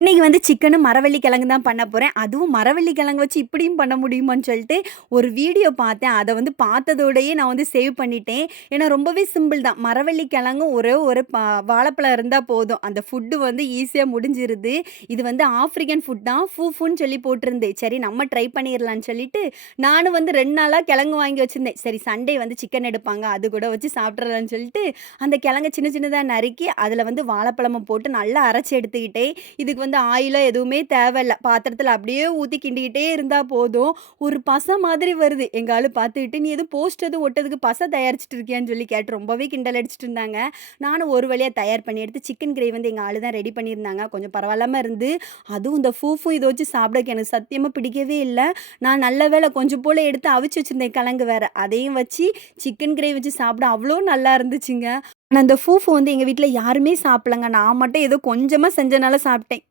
இன்னைக்கு வந்து சிக்கனும் மரவள்ளி கிழங்கு தான் பண்ண போறேன். அதுவும் மரவள்ளி கிழங்கு வச்சு இப்படியும் பண்ண முடியுமான்னு சொல்லிட்டு ஒரு வீடியோ பார்த்தேன். அத வந்து பார்த்ததோடயே நான் வந்து சேவ் பண்ணிட்டேன். ஏன்னா ரொம்பவே சிம்பிள் தான். மரவள்ளி கிழங்கும் ஒரே ஒரு வாழைப்பழம் இருந்தா போதும். அந்த ஃபுட்டு வந்து ஈஸியா முடிஞ்சிருது. இது வந்து ஆஃப்ரிக்கன் ஃபுட் தான். ஃபூன்னு சொல்லி போட்டிருந்தேன். சரி நம்ம ட்ரை பண்ணிறலான்னு சொல்லிட்டு, நானும் வந்து 2 நாளா கிழங்கு வாங்கி வச்சிருந்தேன். சரி சண்டே வந்து சிக்கன் எடுப்பாங்க. அது கூட வச்சு சாப்பிட்றலாம்ன்னு சொல்லிட்டு, அந்த கிழங்க சின்ன சின்னதா நறுக்கி, அதில வந்து வாழைப்பழமும் போட்டு நல்லா அரைச்சு எடுத்துக்கிட்டேன். இதுக்கு வந்து ஆயிலோ எதுவுமே தேவையில்ல. பாத்திரத்தில அப்படியே ஊத்தி கிண்டிக்கிட்டே இருந்தா போதும். ஒரு பசை மாதிரி வருது. எங்க ஆளு பார்த்துக்கிட்டு, "நீ எதுவும் போஸ்ட் எதுவும் ஒட்டதுக்கு பசை தயாரிச்சுட்டு இருக்கியான்னு?" சொல்லி கேட்டு ரொம்பவே கிண்டல் அடிச்சுட்டு இருந்தாங்க. நானும் ஒரு வழியா தயார் பண்ணி எடுத்து சிக்கன் கிரேவி வந்து எங்க ஆளு தான் ரெடி பண்ணியிருந்தாங்க. கொஞ்சம் பரவாயில்லாம இருந்து. அதுவும் இந்த ஃபூ இத வச்சு சாப்பிடக்கு எனக்கு சத்தியமா பிடிக்கவே இல்ல. நான் நல்ல வேளை கொஞ்சம் போல எடுத்து அவிச்சு வச்சிருந்தேன் கிழங்கு வேற. அதையும் வச்சு சிக்கன் கிரேவி வச்சு சாப்பிட அவ்ளோ நல்லா இருந்துச்சுங்க. ஆனா அந்த ஃபூ வந்து எங்க வீட்ல யாருமே சாப்பிடலங்க. நான் மட்டும் ஏதோ கொஞ்சமா செஞ்சனால சாப்பிட்டேன்.